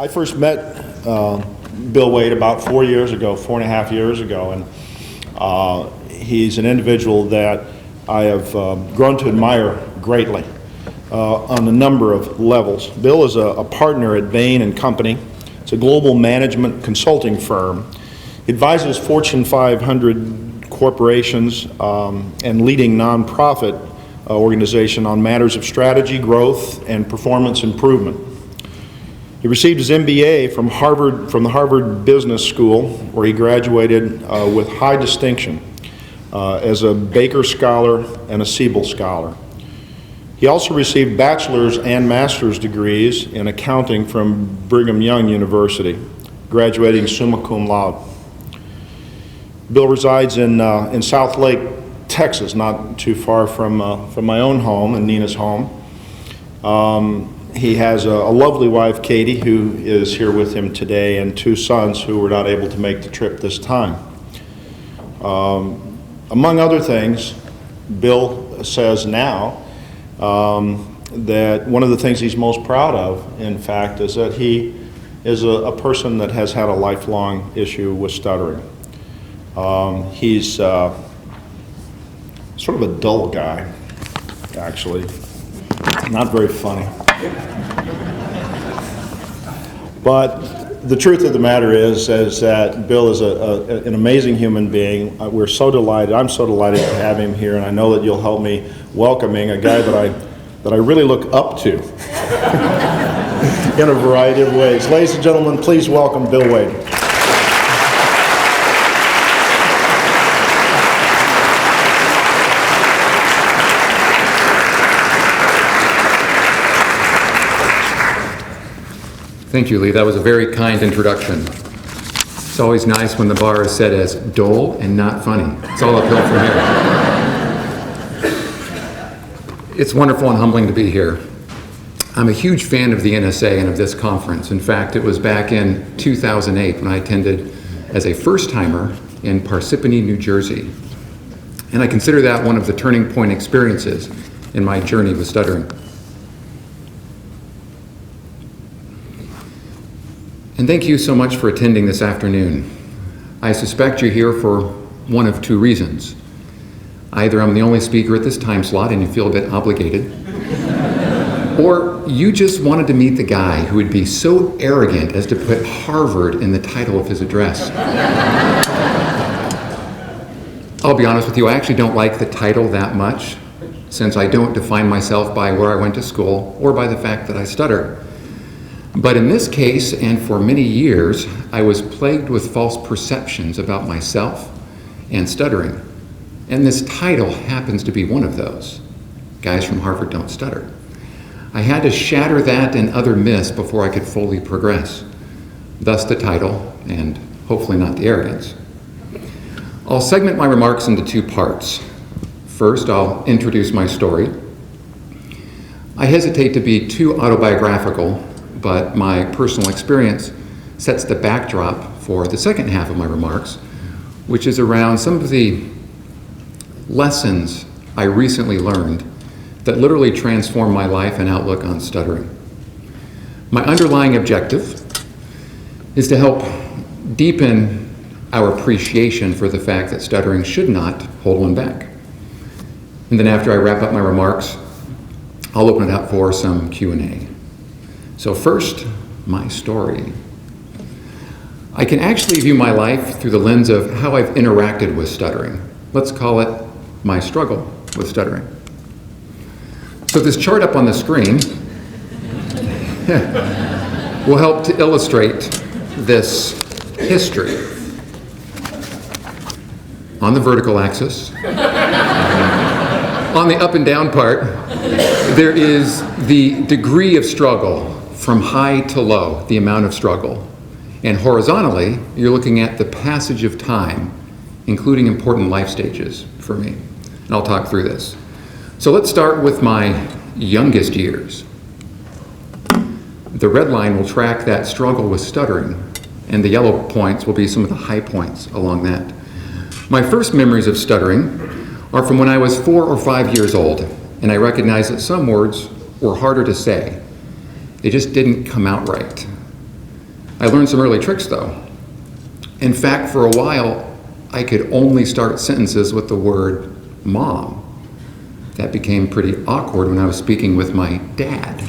I first met Bill Wade about 4.5 years ago, and he's an individual that I have grown to admire greatly on a number of levels. Bill is a partner at Bain & Company. It's a global management consulting firm. He advises Fortune 500 corporations and leading nonprofit organization on matters of strategy, growth, and performance improvement. He received his MBA from the Harvard Business School, where he graduated with high distinction as a Baker Scholar and a Siebel Scholar. He also received bachelor's and master's degrees in accounting from Brigham Young University, graduating summa cum laude. Bill resides in South Lake, Texas, not too far from my own home and Nina's home. He has a lovely wife, Katie, who is here with him today, and 2 sons who were not able to make the trip this time. Among other things, Bill says now that one of the things he's most proud of, in fact, is that he is a person that has had a lifelong issue with stuttering. He's sort of a dull guy, actually, not very funny. But the truth of the matter is that Bill is an amazing human being. We're so delighted. I'm so delighted to have him here, and I know that you'll help me welcoming a guy that I really look up to in a variety of ways. Ladies and gentlemen, please welcome Bill Wade. Thank you, Lee. That was a very kind introduction. It's always nice when the bar is set as dull and not funny. It's all uphill from here. It's wonderful and humbling to be here. I'm a huge fan of the NSA and of this conference. In fact, it was back in 2008 when I attended as a first-timer in Parsippany, New Jersey. And I consider that one of the turning point experiences in my journey with stuttering. And thank you so much for attending this afternoon. I suspect you're here for one of 2 reasons. Either I'm the only speaker at this time slot and you feel a bit obligated, or you just wanted to meet the guy who would be so arrogant as to put Harvard in the title of his address. I'll be honest with you, I actually don't like the title that much, since I don't define myself by where I went to school or by the fact that I stutter. But in this case, and for many years, I was plagued with false perceptions about myself and stuttering. And this title happens to be one of those. Guys from Harvard don't stutter. I had to shatter that and other myths before I could fully progress. Thus the title, and hopefully not the arrogance. I'll segment my remarks into 2 parts. First, I'll introduce my story. I hesitate to be too autobiographical, but my personal experience sets the backdrop for the second half of my remarks, which is around some of the lessons I recently learned that literally transformed my life and outlook on stuttering. My underlying objective is to help deepen our appreciation for the fact that stuttering should not hold one back. And then after I wrap up my remarks, I'll open it up for some Q&A. So first, my story. I can actually view my life through the lens of how I've interacted with stuttering. Let's call it my struggle with stuttering. So this chart up on the screen will help to illustrate this history. On the vertical axis, on the up and down part, there is the degree of struggle from high to low, the amount of struggle. And horizontally, you're looking at the passage of time, including important life stages for me. And I'll talk through this. So let's start with my youngest years. The red line will track that struggle with stuttering, and the yellow points will be some of the high points along that. My first memories of stuttering are from when I was 4 or 5 years old, and I recognized that some words were harder to say. They just didn't come out right. I learned some early tricks though. In fact, for a while, I could only start sentences with the word mom. That became pretty awkward when I was speaking with my dad.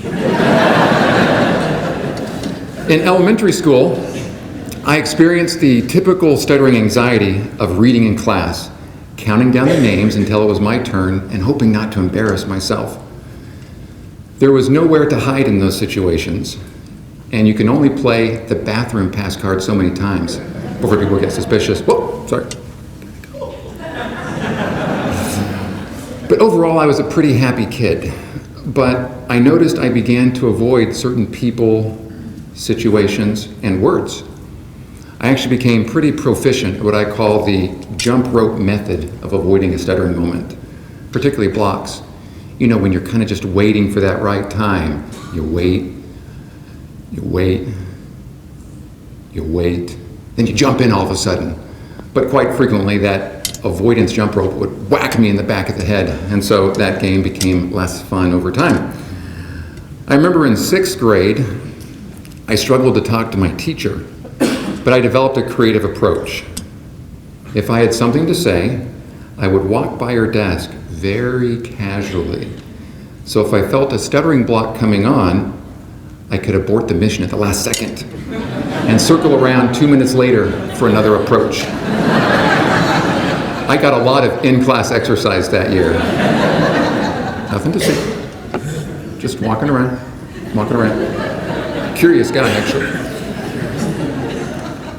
In elementary school, I experienced the typical stuttering anxiety of reading in class, counting down the names until it was my turn, and hoping not to embarrass myself. There was nowhere to hide in those situations, and you can only play the bathroom pass card so many times before people get suspicious. Whoa, sorry. But overall, I was a pretty happy kid. But I noticed I began to avoid certain people, situations, and words. I actually became pretty proficient at what I call the jump rope method of avoiding a stuttering moment, particularly blocks. You know, when you're kind of just waiting for that right time. You wait, you wait, you wait, then you jump in all of a sudden. But quite frequently, that avoidance jump rope would whack me in the back of the head, and so that game became less fun over time. I remember in 6th grade, I struggled to talk to my teacher, but I developed a creative approach. If I had something to say, I would walk by her desk very casually. So if I felt a stuttering block coming on, I could abort the mission at the last second and circle around 2 minutes later for another approach. I got a lot of in-class exercise that year. Nothing to say. Just walking around. Curious guy, actually.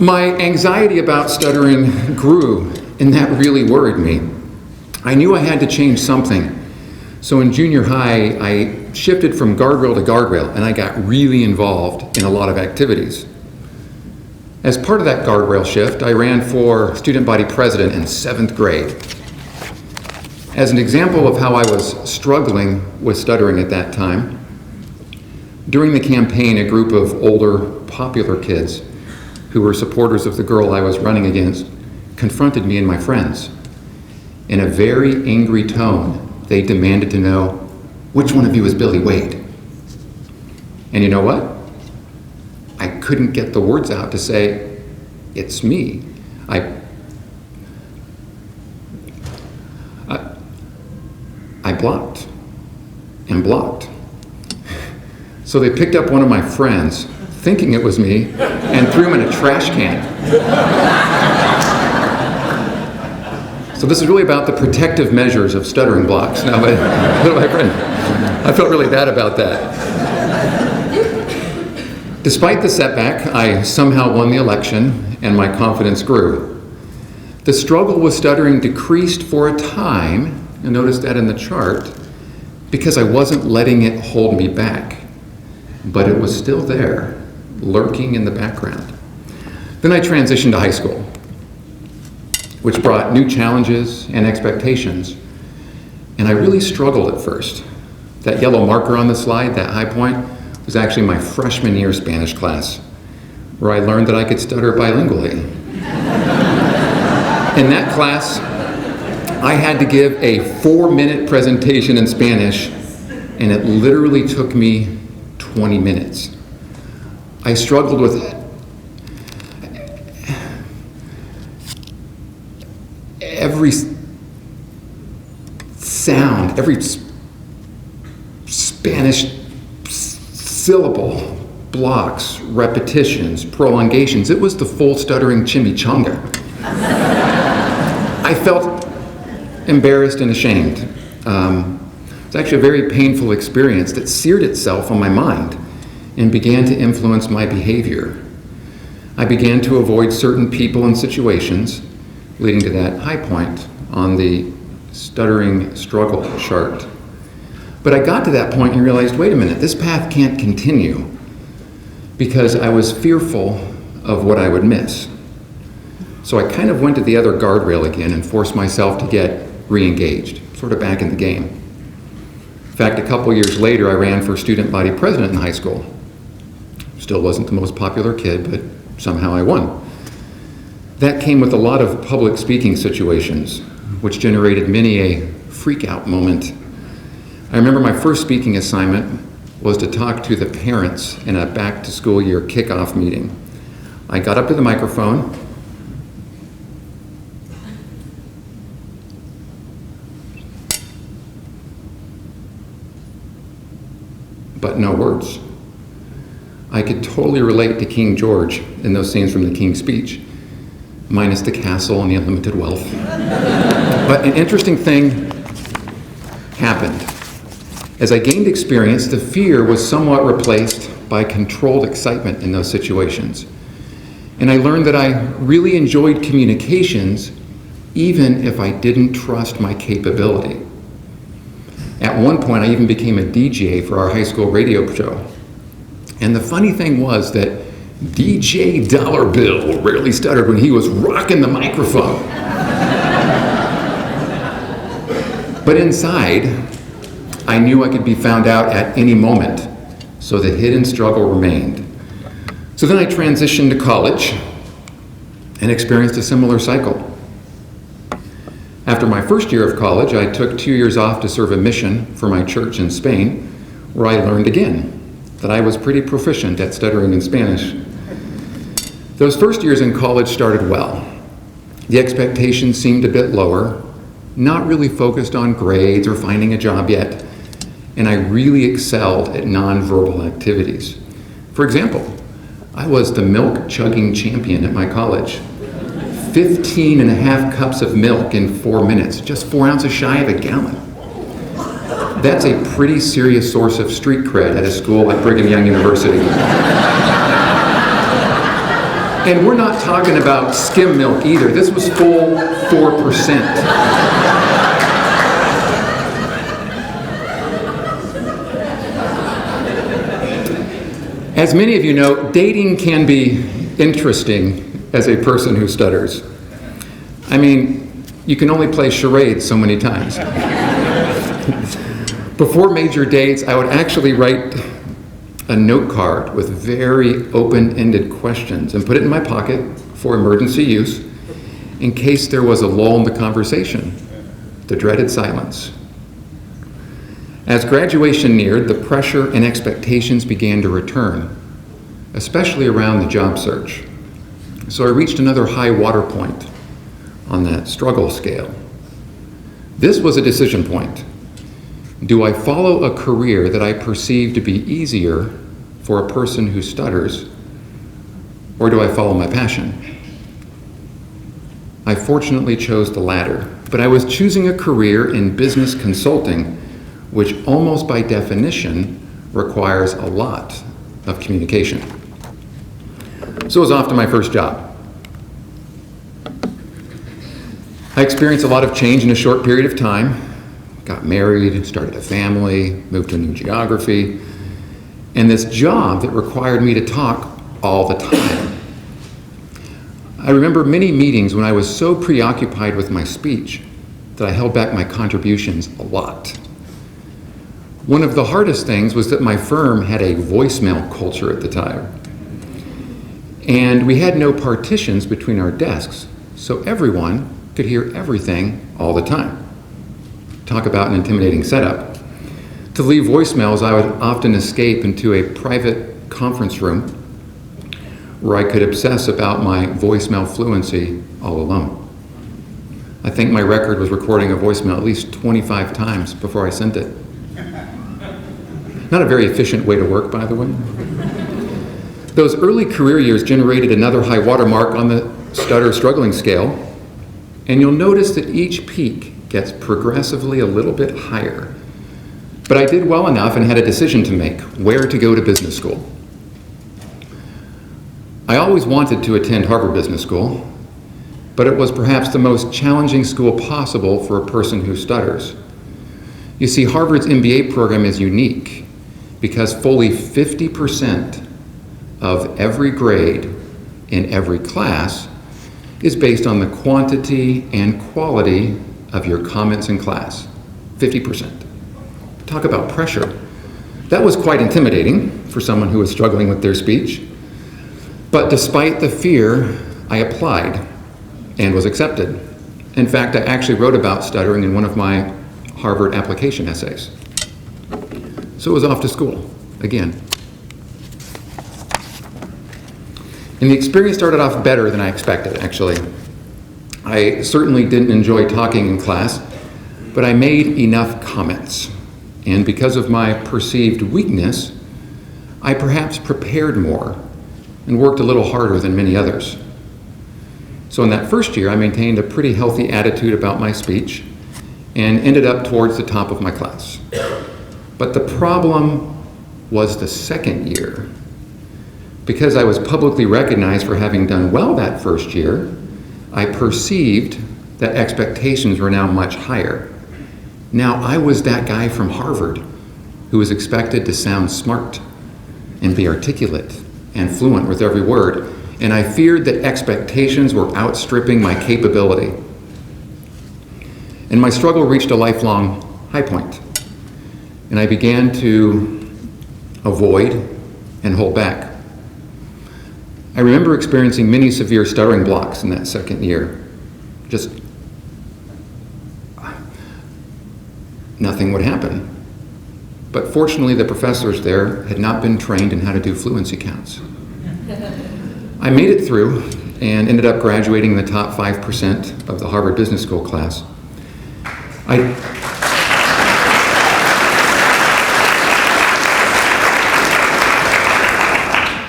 My anxiety about stuttering grew, and that really worried me. I knew I had to change something. So in junior high, I shifted from guardrail to guardrail, and I got really involved in a lot of activities. As part of that guardrail shift, I ran for student body president in 7th grade. As an example of how I was struggling with stuttering at that time, during the campaign, a group of older, popular kids who were supporters of the girl I was running against confronted me and my friends. In a very angry tone, they demanded to know, which one of you is Billy Wade? And you know what? I couldn't get the words out to say, it's me. I blocked and blocked. So they picked up one of my friends, thinking it was me, and threw him in a trash can. So this is really about the protective measures of stuttering blocks. Now, my friend, I felt really bad about that. Despite the setback, I somehow won the election, and my confidence grew. The struggle with stuttering decreased for a time, you'll notice that in the chart, because I wasn't letting it hold me back. But it was still there, lurking in the background. Then I transitioned to high school, which brought new challenges and expectations. And I really struggled at first. That yellow marker on the slide, that high point, was actually my freshman year Spanish class, where I learned that I could stutter bilingually. In that class, I had to give a 4-minute presentation in Spanish, and it literally took me 20 minutes. I struggled with every sound, every Spanish syllable, blocks, repetitions, prolongations. It was the full stuttering chimichanga. I felt embarrassed and ashamed. It's actually a very painful experience that seared itself on my mind and began to influence my behavior. I began to avoid certain people and situations, leading to that high point on the stuttering struggle chart. But I got to that point and realized, wait a minute, this path can't continue, because I was fearful of what I would miss. So I kind of went to the other guardrail again and forced myself to get re-engaged, sort of back in the game. In fact, a couple years later, I ran for student body president in high school. Still wasn't the most popular kid, but somehow I won. That came with a lot of public speaking situations, which generated many a freak-out moment. I remember my first speaking assignment was to talk to the parents in a back-to-school year kickoff meeting. I got up to the microphone. But no words. I could totally relate to King George in those scenes from the King's Speech, minus the castle and the unlimited wealth. But an interesting thing happened. As I gained experience, the fear was somewhat replaced by controlled excitement in those situations. And I learned that I really enjoyed communications even if I didn't trust my capability. At one point, I even became a DJ for our high school radio show. And the funny thing was that DJ Dollar Bill rarely stuttered when he was rocking the microphone. But inside, I knew I could be found out at any moment, so the hidden struggle remained. So then I transitioned to college and experienced a similar cycle. After my first year of college, I took 2 years off to serve a mission for my church in Spain, where I learned again that I was pretty proficient at stuttering in Spanish. Those first years in college started well. The expectations seemed a bit lower, not really focused on grades or finding a job yet, and I really excelled at nonverbal activities. For example, I was the milk chugging champion at my college. 15 and a half cups of milk in 4 minutes, just 4 ounces shy of a gallon. That's a pretty serious source of street cred at a school like Brigham Young University. And we're not talking about skim milk either. This was full 4%. As many of you know, dating can be interesting as a person who stutters. I mean, you can only play charades so many times. Before major dates, I would actually write a note card with very open-ended questions and put it in my pocket for emergency use in case there was a lull in the conversation, the dreaded silence. As graduation neared, the pressure and expectations began to return, especially around the job search. So I reached another high water point on that struggle scale. This was a decision point. Do I follow a career that I perceive to be easier for a person who stutters, or do I follow my passion? I fortunately chose the latter, but I was choosing a career in business consulting, which almost by definition requires a lot of communication. So I was off to my first job. I experienced a lot of change in a short period of time. Got married, started a family, moved to a new geography, and this job that required me to talk all the time. I remember many meetings when I was so preoccupied with my speech that I held back my contributions a lot. One of the hardest things was that my firm had a voicemail culture at the time. And we had no partitions between our desks, so everyone could hear everything all the time. Talk about an intimidating setup. To leave voicemails, I would often escape into a private conference room where I could obsess about my voicemail fluency all alone. I think my record was recording a voicemail at least 25 times before I sent it. Not a very efficient way to work, by the way. Those early career years generated another high watermark on the stutter struggling scale, and you'll notice that each peak gets progressively a little bit higher. But I did well enough and had a decision to make, where to go to business school. I always wanted to attend Harvard Business School, but it was perhaps the most challenging school possible for a person who stutters. You see, Harvard's MBA program is unique because fully 50% of every grade in every class is based on the quantity and quality of your comments in class. 50%. Talk about pressure. That was quite intimidating for someone who was struggling with their speech. But despite the fear, I applied and was accepted. In fact, I actually wrote about stuttering in one of my Harvard application essays. So I was off to school again. And the experience started off better than I expected, actually. I certainly didn't enjoy talking in class, but I made enough comments. And because of my perceived weakness, I perhaps prepared more and worked a little harder than many others. So in that first year, I maintained a pretty healthy attitude about my speech and ended up towards the top of my class. But the problem was the second year. Because I was publicly recognized for having done well that first year, I perceived that expectations were now much higher. Now I was that guy from Harvard who was expected to sound smart and be articulate and fluent with every word, and I feared that expectations were outstripping my capability. And my struggle reached a lifelong high point, and I began to avoid and hold back. I remember experiencing many severe stuttering blocks in that second year. Just nothing would happen. But fortunately, the professors there had not been trained in how to do fluency counts. I made it through and ended up graduating in the top 5% of the Harvard Business School class.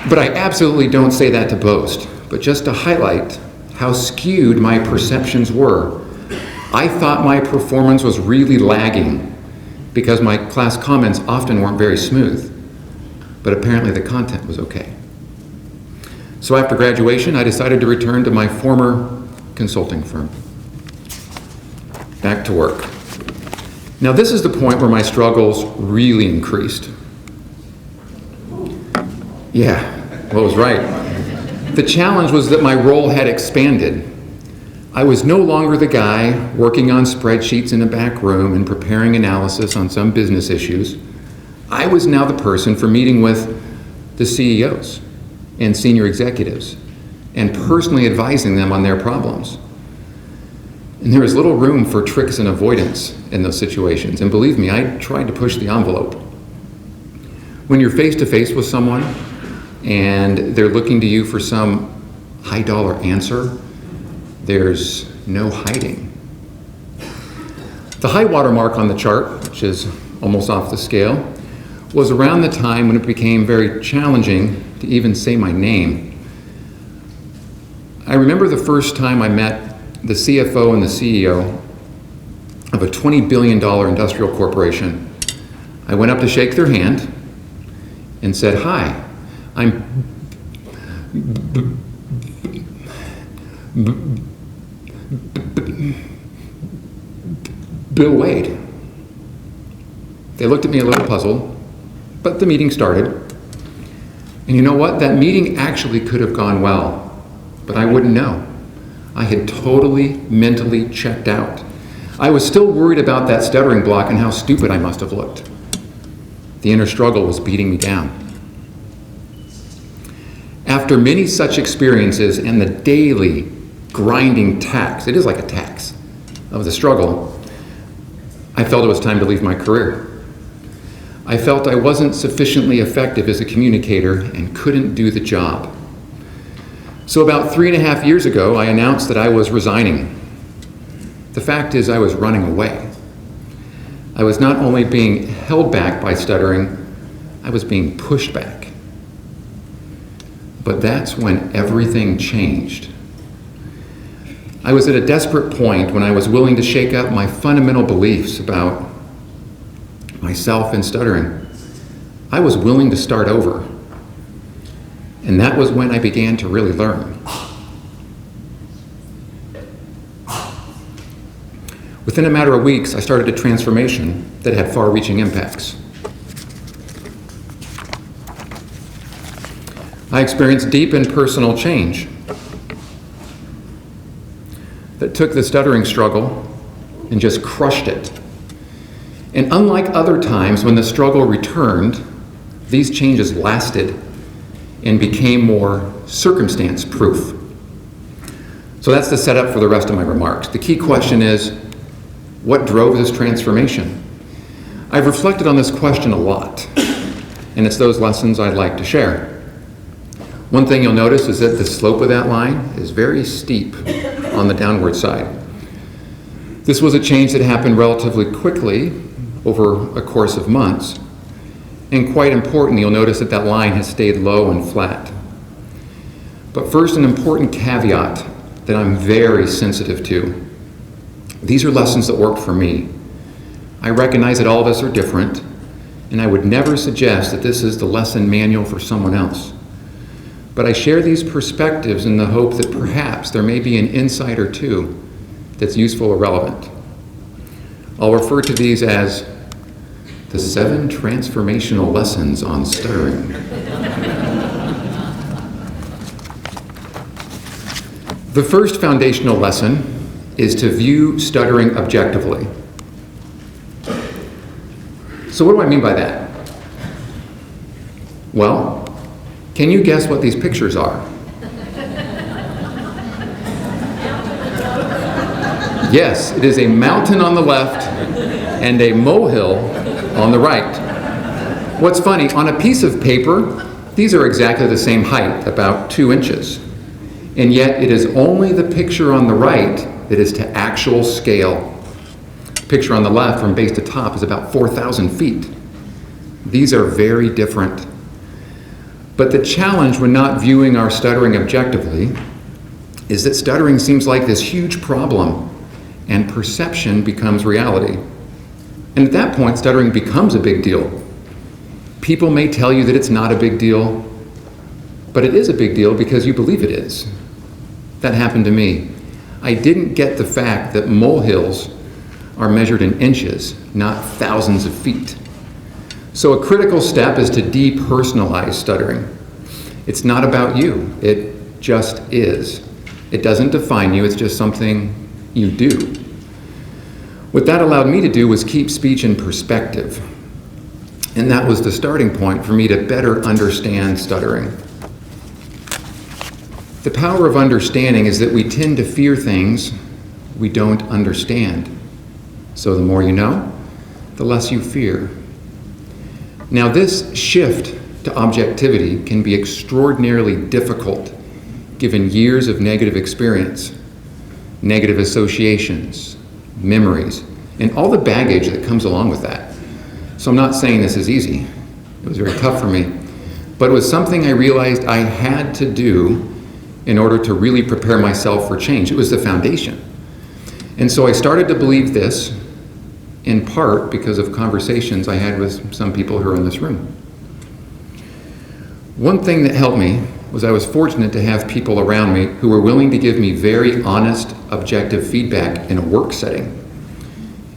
But I absolutely don't say that to boast, but just to highlight how skewed my perceptions were. I thought my performance was really lagging because my class comments often weren't very smooth, but apparently the content was okay. So after graduation, I decided to return to my former consulting firm. Back to work. Now this is the point where my struggles really increased. Yeah, well, I was right. The challenge was that my role had expanded. I was no longer the guy working on spreadsheets in a back room and preparing analysis on some business issues. I was now the person for meeting with the CEOs and senior executives and personally advising them on their problems. And there was little room for tricks and avoidance in those situations. And believe me, I tried to push the envelope. When you're face to face with someone and they're looking to you for some high dollar answer, there's no hiding. The high water mark on the chart, which is almost off the scale, was around the time when it became very challenging to even say my name. I remember the first time I met the CFO and the CEO of a $20 billion industrial corporation. I went up to shake their hand and said, "Hi, I'm Bill Wade." They looked at me a little puzzled, but the meeting started. And you know what? That meeting actually could have gone well, but I wouldn't know. I had totally mentally checked out. I was still worried about that stuttering block and how stupid I must have looked. The inner struggle was beating me down. After many such experiences and the daily grinding tax, it is like a tax, of the struggle, I felt it was time to leave my career. I felt I wasn't sufficiently effective as a communicator and couldn't do the job. So about 3.5 years ago, I announced that I was resigning. The fact is, I was running away. I was not only being held back by stuttering, I was being pushed back. But that's when everything changed. I was at a desperate point when I was willing to shake up my fundamental beliefs about myself and stuttering. I was willing to start over. And that was when I began to really learn. Within a matter of weeks, I started a transformation that had far-reaching impacts. I experienced deep and personal change that took the stuttering struggle and just crushed it. And unlike other times when the struggle returned, these changes lasted and became more circumstance-proof. So that's the setup for the rest of my remarks. The key question is, what drove this transformation? I've reflected on this question a lot, and it's those lessons I'd like to share. One thing you'll notice is that the slope of that line is very steep on the downward side. This was a change that happened relatively quickly over a course of months. And quite important, you'll notice that that line has stayed low and flat. But first, an important caveat that I'm very sensitive to. These are lessons that worked for me. I recognize that all of us are different, and I would never suggest that this is the lesson manual for someone else. But I share these perspectives in the hope that perhaps there may be an insight or two that's useful or relevant. I'll refer to these as the 7 transformational lessons on stuttering. The first foundational lesson is to view stuttering objectively. So what do I mean by that? Well, can you guess what these pictures are? Yes, it is a mountain on the left and a molehill on the right. What's funny, on a piece of paper, these are exactly the same height, about 2 inches. And yet it is only the picture on the right that is to actual scale. The picture on the left from base to top is about 4,000 feet. These are very different. But the challenge when not viewing our stuttering objectively is that stuttering seems like this huge problem and perception becomes reality. And at that point, stuttering becomes a big deal. People may tell you that it's not a big deal, but it is a big deal because you believe it is. That happened to me. I didn't get the fact that molehills are measured in inches, not thousands of feet. So a critical step is to depersonalize stuttering. It's not about you, it just is. It doesn't define you, it's just something you do. What that allowed me to do was keep speech in perspective. And that was the starting point for me to better understand stuttering. The power of understanding is that we tend to fear things we don't understand. So the more you know, the less you fear. Now this shift to objectivity can be extraordinarily difficult given years of negative experience, negative associations, memories, and all the baggage that comes along with that. So I'm not saying this is easy. It was very tough for me. But it was something I realized I had to do in order to really prepare myself for change. It was the foundation. And so I started to believe this, in part because of conversations I had with some people who are in this room. One thing that helped me was I was fortunate to have people around me who were willing to give me very honest, objective feedback in a work setting.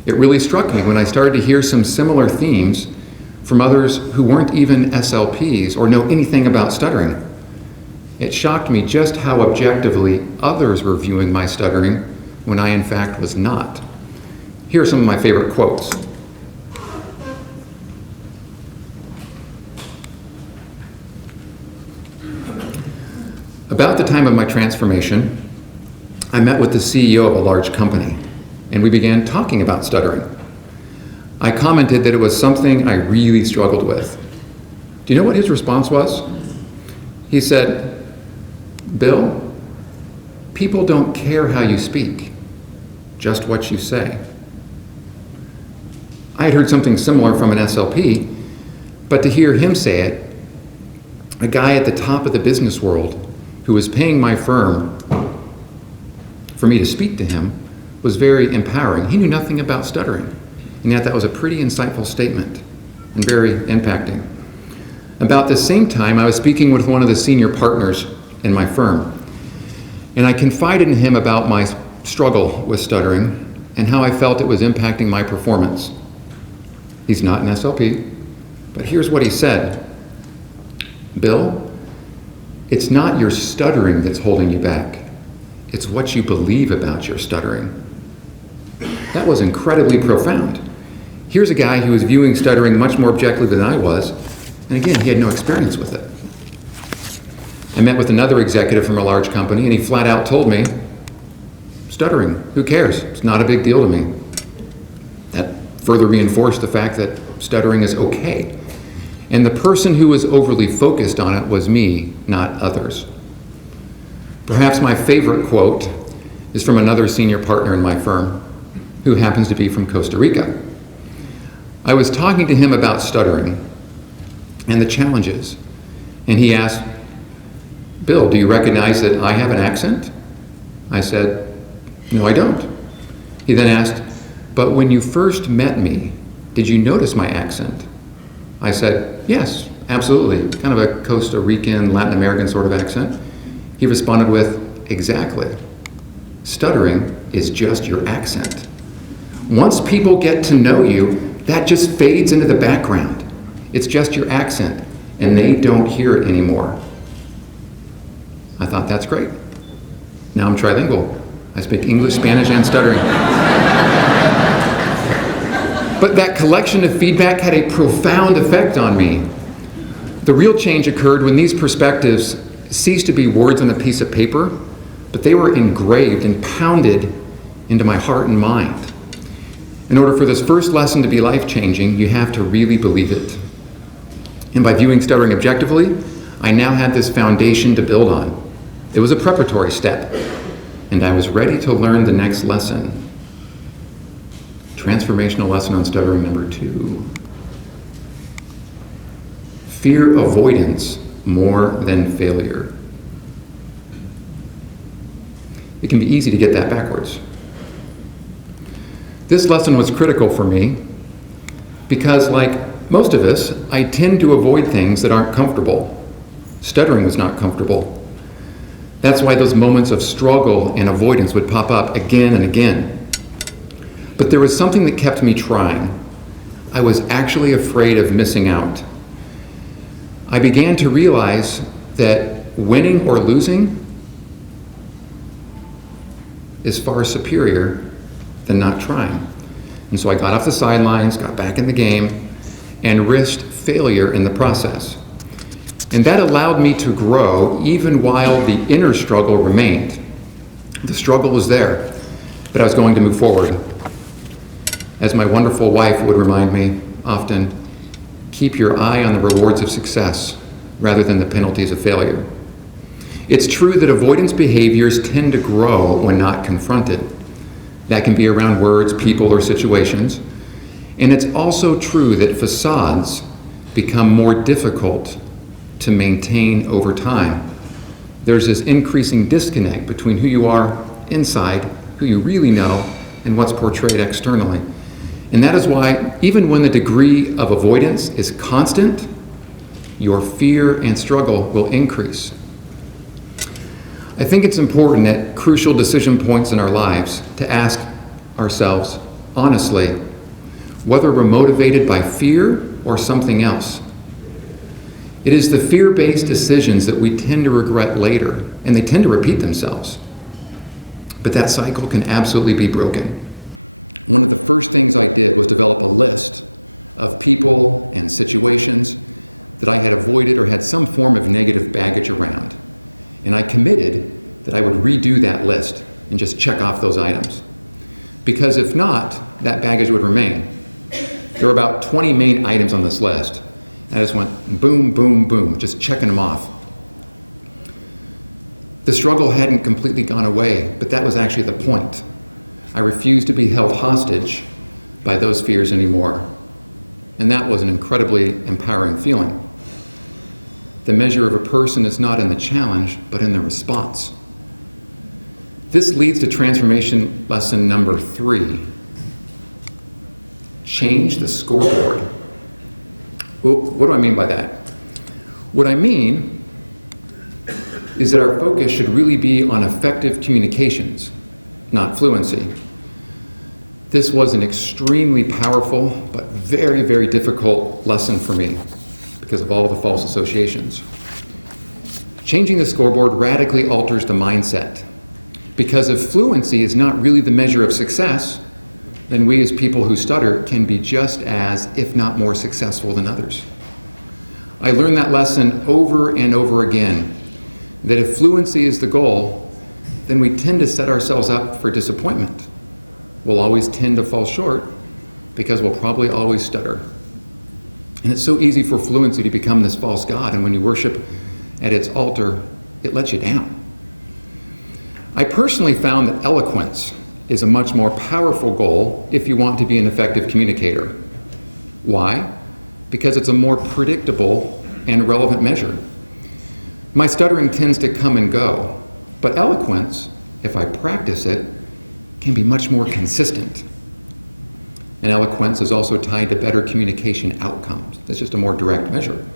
It really struck me when I started to hear some similar themes from others who weren't even SLPs or know anything about stuttering. It shocked me just how objectively others were viewing my stuttering when I in fact was not. Here are some of my favorite quotes. About the time of my transformation, I met with the CEO of a large company, and we began talking about stuttering. I commented that it was something I really struggled with. Do you know what his response was? He said, "Bill, people don't care how you speak, just what you say." I had heard something similar from an SLP, but to hear him say it, a guy at the top of the business world who was paying my firm for me to speak to him, was very empowering. He knew nothing about stuttering, and yet that was a pretty insightful statement and very impacting. About the same time, I was speaking with one of the senior partners in my firm, and I confided in him about my struggle with stuttering and how I felt it was impacting my performance. He's not an SLP, but here's what he said. "Bill, it's not your stuttering that's holding you back. It's what you believe about your stuttering." That was incredibly profound. Here's a guy who was viewing stuttering much more objectively than I was, and again, he had no experience with it. I met with another executive from a large company, and he flat out told me, "Stuttering, who cares? It's not a big deal to me." That further reinforced the fact that stuttering is okay. And the person who was overly focused on it was me, not others. Perhaps my favorite quote is from another senior partner in my firm, who happens to be from Costa Rica. I was talking to him about stuttering and the challenges, and he asked, "Bill, do you recognize that I have an accent?" I said, "No, I don't." He then asked, "But when you first met me, did you notice my accent?" I said, "Yes, absolutely, kind of a Costa Rican, Latin American sort of accent." He responded with, "Exactly. Stuttering is just your accent. Once people get to know you, that just fades into the background. It's just your accent, and they don't hear it anymore." I thought, that's great. Now I'm trilingual. I speak English, Spanish, and stuttering. But that collection of feedback had a profound effect on me. The real change occurred when these perspectives ceased to be words on a piece of paper, but they were engraved and pounded into my heart and mind. In order for this first lesson to be life-changing, you have to really believe it. And by viewing stuttering objectively, I now had this foundation to build on. It was a preparatory step, and I was ready to learn the next lesson. Transformational lesson on stuttering number 2. Fear avoidance more than failure. It can be easy to get that backwards. This lesson was critical for me because, like most of us, I tend to avoid things that aren't comfortable. Stuttering was not comfortable. That's why those moments of struggle and avoidance would pop up again and again. But there was something that kept me trying. I was actually afraid of missing out. I began to realize that winning or losing is far superior than not trying. And so I got off the sidelines, got back in the game, and risked failure in the process. And that allowed me to grow even while the inner struggle remained. The struggle was there, but I was going to move forward. As my wonderful wife would remind me often, keep your eye on the rewards of success rather than the penalties of failure. It's true that avoidance behaviors tend to grow when not confronted. That can be around words, people, or situations. And it's also true that facades become more difficult to maintain over time. There's this increasing disconnect between who you are inside, who you really know, and what's portrayed externally. And that is why, even when the degree of avoidance is constant, your fear and struggle will increase. I think it's important at crucial decision points in our lives to ask ourselves, honestly, whether we're motivated by fear or something else. It is the fear-based decisions that we tend to regret later, and they tend to repeat themselves. But that cycle can absolutely be broken. One of the first things I did was develop a list of people and situations that I had avoided or had some form of negative baggage around. And I committed that I would redo that list and just check off those items. Because if not, that baggage would remain. There were about 20 main items on this list. I just went boom, boom, boom, just checking them off. The struggle hadn't completely gone away, but that was actually the point. I refused to be held hostage by those fears anymore. And that was an incredibly empowering feeling. The measure of a person is not in the challenge, but in the response. This leads to transformation lesson number 3. Change the scoreboard. What do I mean by that? What I mean is that our focus should really be on effective communications, not fluency. This was an extremely powerful but very, very difficult lesson for me because of all the false associations. Changing the scoreboard radically alters the mindset. Because if fluency is not really the measure of success, then we as people who stutter can be just as, if not more successful than others. I learned that lesson over and over again, that if fluency is the goal, then we tend to set ourselves up for disappointment. We'll always tend to fall short because we'll probably always stutter. And it's so easy for fluency to become this false god, and when you worship at its altar, it lets you down. I personally found that eloquence is a much more powerful goal if you want to be an effective communicator. Why? Because it's a more predictable and relevant measure. My stuttering tends to come and go, but eloquence, if I practice it, can be much more consistent. And eloquence is also tied to better communication outcomes. It's just a more direct measure.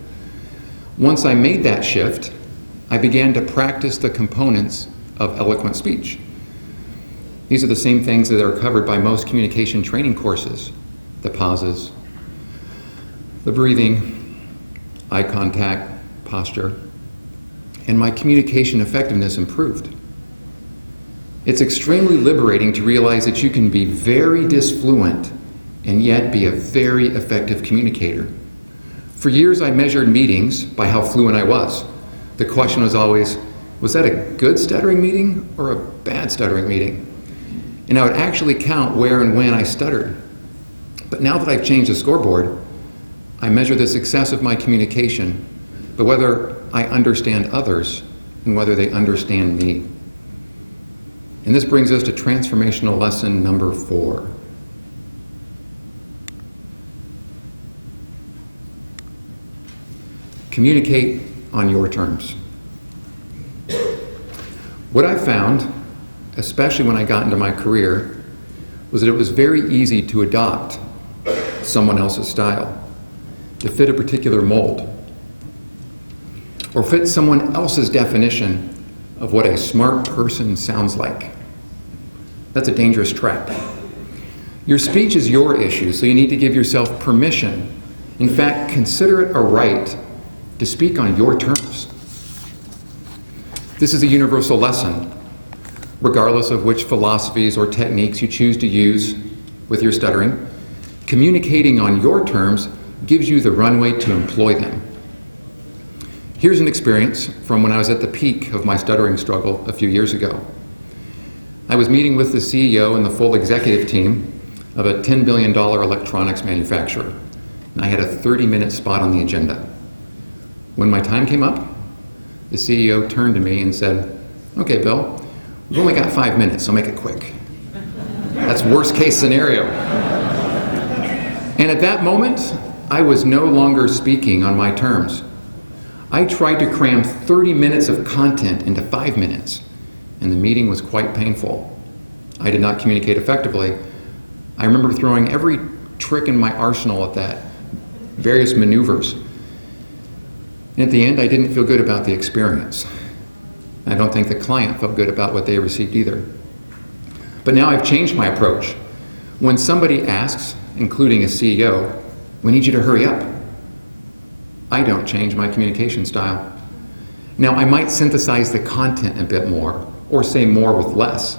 Once I made that shift, I began to practice the components of eloquent speech. These are the same things that are covered by most communication training courses: the pauses, the breathing, eye contact, posture, and my communication effectiveness improved. It's extremely liberating to realize that you can be very disfluent and yet be a very effective communicator. For years, I measured meetings by how fluent I was. The question was always, was that a good stuttering meeting or a bad stuttering meeting? And I would actually count where and when I stuttered. But now that I've changed the scoreboard, I measure the success of my communication by whether I understand others and whether they understand me. And this brings us to transformational lesson number 4. Communicate on your terms. What I found, especially when I got into my career, was that it was very easy to adopt someone else's style, to fit a particular mold, or fit someone else's definition of what a smart person sounds like. That's a dangerous trap. Your speech is your issue, so you need to give yourself permission. In fact, consider it a right to speak on your terms. This is a universal lesson, regardless of which philosophies or techniques you choose to use with your stuttering. Communicating on your terms gives you the runway to employ them. Here's an experience from when I was at the peak of my stuttering struggle a few years ago. I was meeting with the CEO and the full executive team of a $10 billion electronics manufacturer, and I had a 30-minute spot on the agenda. When my time came up, the CEO turned to me and said, "Okay, Bill, we've only got 5 minutes, so make it quick." That's worst case scenario. And at that moment, I was no longer speaking on my terms. I tried to cram 30 minutes of content into 5 minutes, and the meeting was quite painful. I did not communicate effectively. I remember throwing every trick in my arsenal at that, various maneuvers. And at the end, I didn't feel good about the experience. I don't think the client felt good about what they received either. But now I've changed my approach. When somebody asks, including a CEO, "We need you to hurry up," I don't change my communication style. Now, I might synthesize the content a bit more, or say more with less,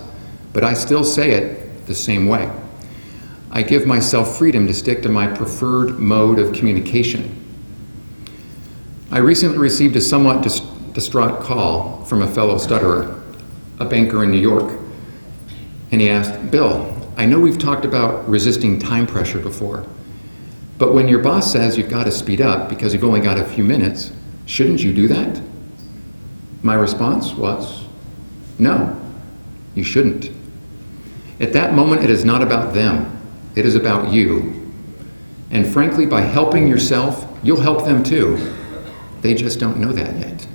but I still say it the same way. I give myself freedom to stick to my preferred mode of communication. I recently received a somewhat distraught call from a fellow stutterer, a banker in New York, and he asked, "Bill, I know we've talked about resisting time pressure before, but when your boss says you've got to speed up because you've only got a few minutes, shouldn't you do that?" My response was, "No, you shouldn't." At that moment, it is not about them. It is about you. And frankly, by helping yourself, you'll help them too. They just don't know that yet.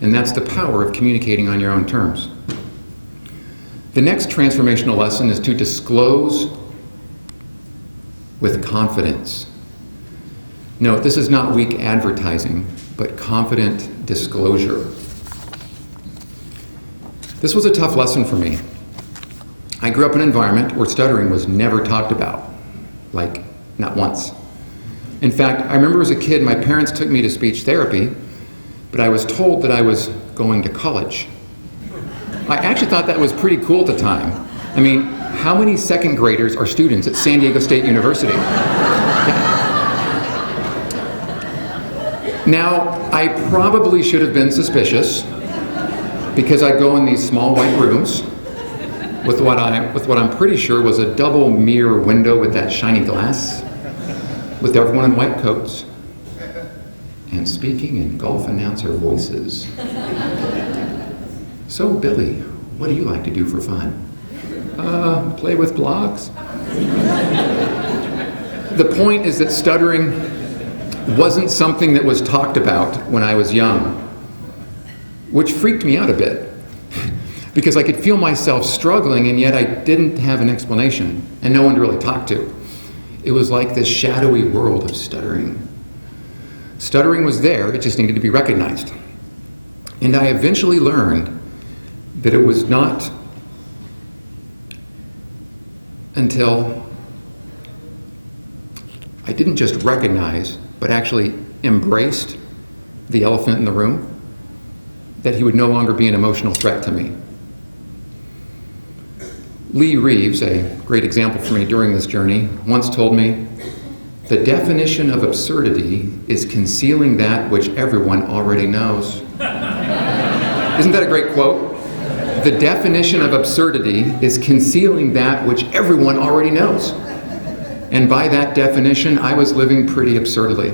And that's the power of communicating on your own terms. The next transformational lesson is to disclose with confidence. No, this is not weak advertising, but confident disclosure. This was a tough lesson for me. I grew up in an environment where stuttering was never talked about, like not once. In fact, I remember as a kid, my parents took me to speech therapy, but I was told that I was going to college. I actually thought that was pretty cool at the time. I mean, how many second graders are students at San Diego State University? Now, I probably should have been suspicious because I'd go in these small white rooms with what I'm pretty sure was a double mirror window with that shiny glass. with everyone in white coats and speaking in golf announcer voices. So, Billy, what do you like to do for fun? Play with blocks. The point is that stuttering wasn't something that was talked about when I was young, which freaked me out a bit because I could feel myself struggling and yet I didn't have an explanation and no one to really talk to. It was like this shadowy world of stuttering. Stuttering was there, it just needed to be recognized. And I eventually learned that it was not until I didn't just recognize, but actually embraced the elephant in the room, that he would no longer be an emotional threat to me. Lee Reeves, a great example for me during this journey, once told me, "The definition of absurdity is concealing that which everyone already knows." Isn't that a great quote? The definition of absurdity is concealing that which everyone already knows. And by that definition, I was living pretty absurdly.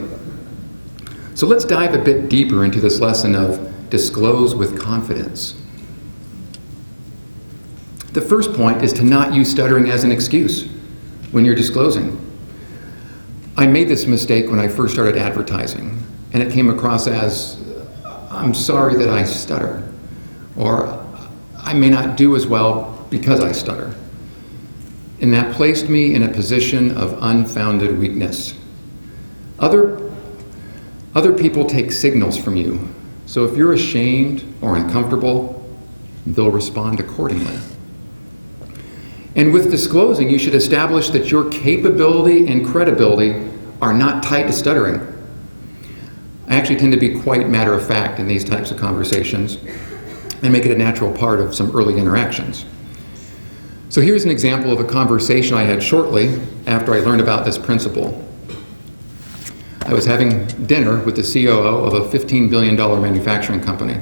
So let's dive a bit deeper into this lesson of disclose with confidence. The first point is to not use stuttering as an excuse when you're disclosing. I made this mistake when I first started advertising, and it came across as, "I'm sorry that I stutter," or "I may not do as well because I stutter." And that placed me in a position of unfounded weakness. Other people take signals from you. So if you're ashamed or uncomfortable, they'll respond accordingly. And with disclosing, you should establish that your capability and credibility are not tied to stuttering. I actually tend to be quite matter of fact in these types of conversations and make it a natural part of some early interactions. So here's an example of a conversation I had shortly after I learned about this principle. I was having dinner with the COO of a $15 billion manufacturing company.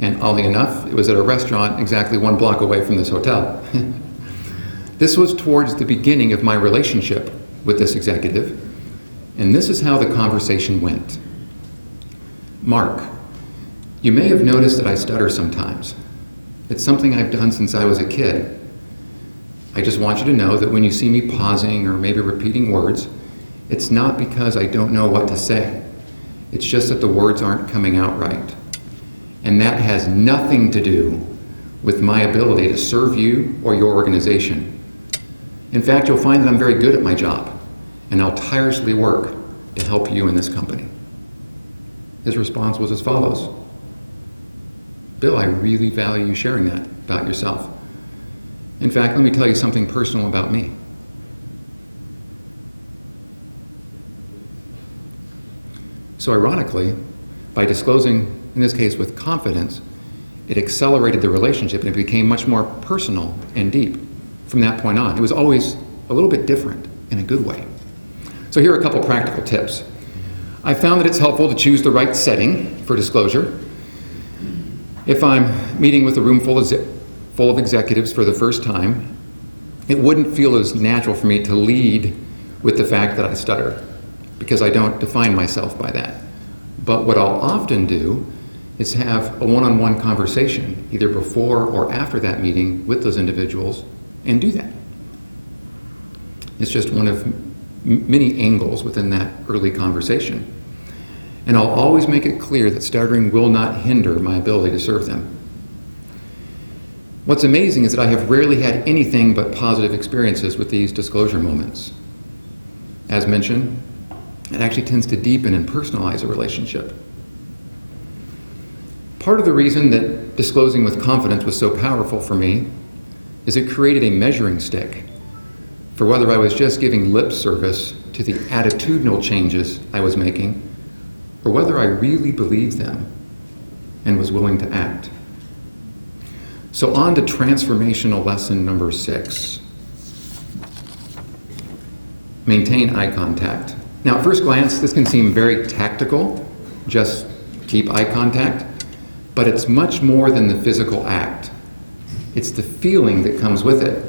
And oddly enough, it was at a restaurant exactly 1 block away from this hotel. This was towards the beginning of my relationship with this executive, and this is how the conversation went. "Mark, you may have noticed that I stutter sometimes. It's something I've done since I was a kid. I just want you to know that when you see me pausing or maybe repeating words, it's not because I don't know what to say. It's just that the words aren't coming out right. And that has nothing to do with my ability to serve you or your organization. In fact, you'll find that I'm very good at my job, and I'll tirelessly work to help you in this company." His response was as follows: "Bill, I really value you sharing that about yourself. In fact, let me tell you something personal about me. So ironically, by disclosing, in this case with confidence, it accelerated the relationship and it became much more personal and deep from that point on. It was always a little bit different in a good way. So here are a couple practical tips. I found that it's helpful to choose the right setting for disclosure. If I'm meeting with a room full of executives for the first time, it wouldn't feel as natural for me to lead with the fact that I stutter, because I don't define myself by that. But what I'll often do is have a one-on-one conversation, either before or after that meeting with those individuals, and do that. It's just one of many angles within that early conversation. And I'll always make it clear that stuttering will not hinder my ability to serve them. What's amazing is that I have rarely had anything but positive experiences with these disclosure moments. As mentioned, it actually tends to deepen and personalize a relationship. Part of the reason that disclosing with confidence was so powerful for me is it created a measuring stick for whether I was just giving lip service to the attitudinal changes I was making, or whether I really believed them and was willing to act. So on to transformational lesson number 6. Maintain eye contact. Now, at first glance, this can seem very tactical, just keep eye contact, but it's much more than the physical act. It's the feeling that comes with it,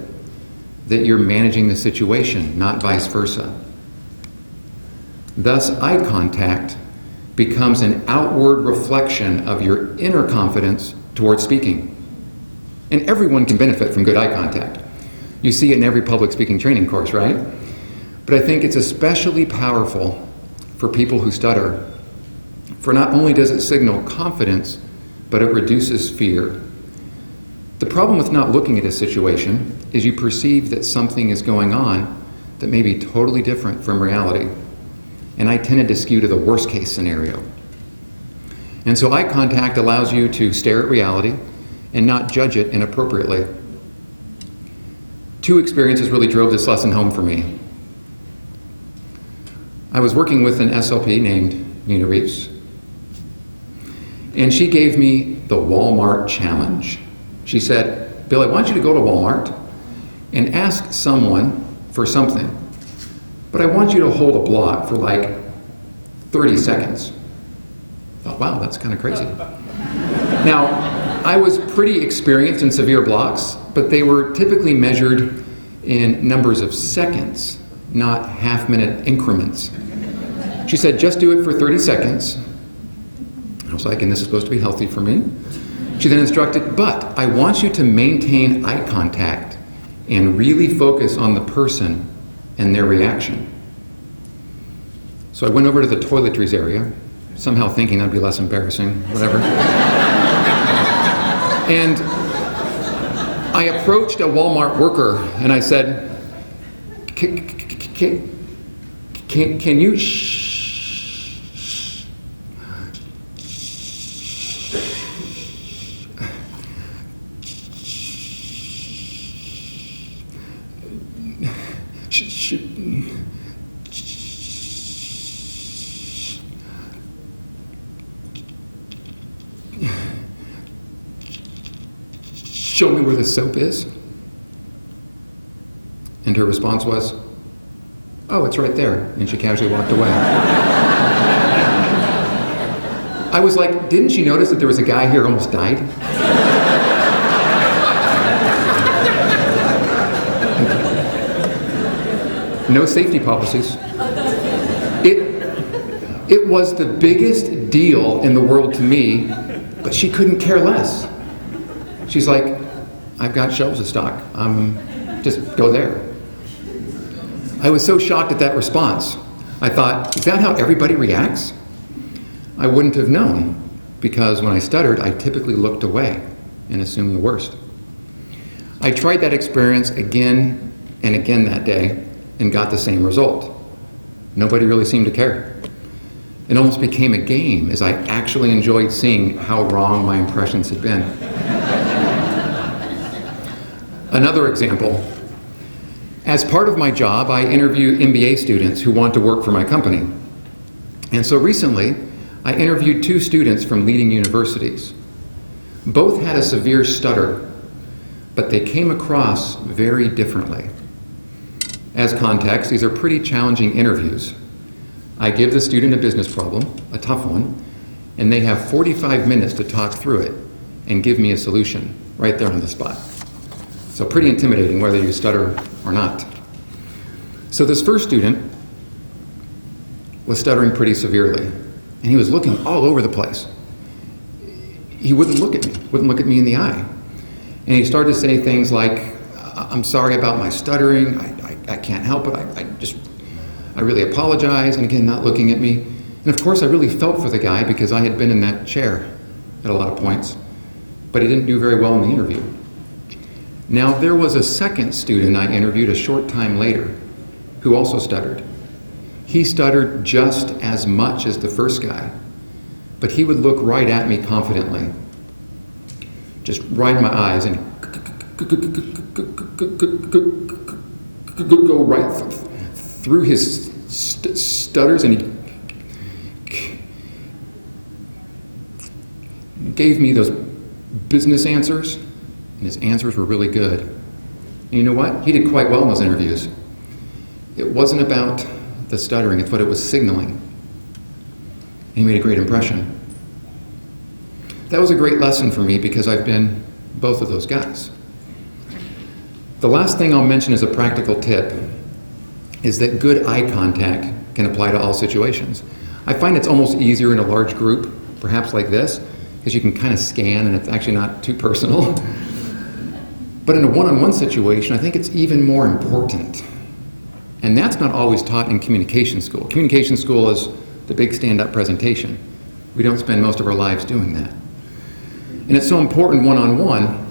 that you're managing the situation, not vice versa. Thus, eye contact becomes an outward reflection of your inner confidence towards speaking. And everyone can benefit from good eye contact. You see it in every public speaking training course, right? But I think it's especially powerful for people who stutter, for not only does it signal confidence, but it reduces fear. The problem with not looking at a situation is you perceive that something is going on that may be totally different from reality. And I tended to skew to the worst case scenario. And so eye contact allows you to stare at reality and not judge it inappropriately. Two experiences really drove this lesson home for me. I was working with an SLP named Nina Reeves, and she gave me the Walmart challenge. She said, "Bill, I want you to go to Walmart and ask someone for something, but I want you to hold a block for like 30 seconds. I thought, wow, that's kind of crazy. Now, I was pretty experienced in severe blocks, but they were typically measured in numbers of seconds, not half-minute increments. She said, just do it for 30 seconds. I was like, and this is supposed to be healthy for me. She then instructed, but I want you to maintain eye contact and really focus on the person and their reaction. So I went over to the toiletries area, somehow thinking that'd be less embarrassing, whatever. And I approached a Walmart worker and I said, can you show me where the soap is? And her response was, oh, it's right there. And she casually walked away. I was like, didn't you notice that there was a guy here who almost died? No safety policies. It was the biggest deal in the world to me, but she couldn't care less. She's like, I've got shelves of stock. Just go there. I was so shocked at that response. I thought, is that how everybody reacts? I wouldn't have known, because when I stuttered, I typically looked away and assumed the worst. I tried that experience again and again that day and got the same result. Nobody really seemed to care. It almost became a game as I actually enjoyed seeing how wrong my impressions had been. Another example. As part of my job, I interview MBA students who want to work for my company. And so recently, I interviewed 2 students from leading universities. Both had a severe stutter, but they came across very differently. As context, these are pretty challenging interviews. I give the student a business problem, a tough one, and they have 45 minutes to talk through it and give me a solution right there on the spot. So pretty intimidating whether you stutter or not. So this first student was stuttering pretty severely, and he was looking all over the place. He wouldn't look at me in the eye. And he started to say things like, I'm sorry about my stuttering, I can't help it, I really apologize, and again, not looking at me. And of course, I really felt for the guy because I had been in that chair at a lot of points, but he didn't do very well in the interview. Now, there was a second student I interviewed a short time later who also stuttered. He stuttered just as much as the first guy, but he would look right at me confidently, just right in my eyes, and go right through his stutters, and he gave me those business answers, and his answers were really good. And you know what? He did quite well in those interviews. It wasn't about the stuttering, it's what it was signaling. And he made a great impression. That was a great lesson for me because I've been both of those guys. The last thing I'll mention as a practical tip is that good eye contact can apply to all situations. I find it's almost easier in a large group, perhaps like this, because you can kind of scan and it's actually not too personal. But in a one-on-one situation, I think it's even more important. And that's not always taught in communication school. Communication school is the big stand-up presentation. We don't spend most of our lives doing that. And it's so important one-on-one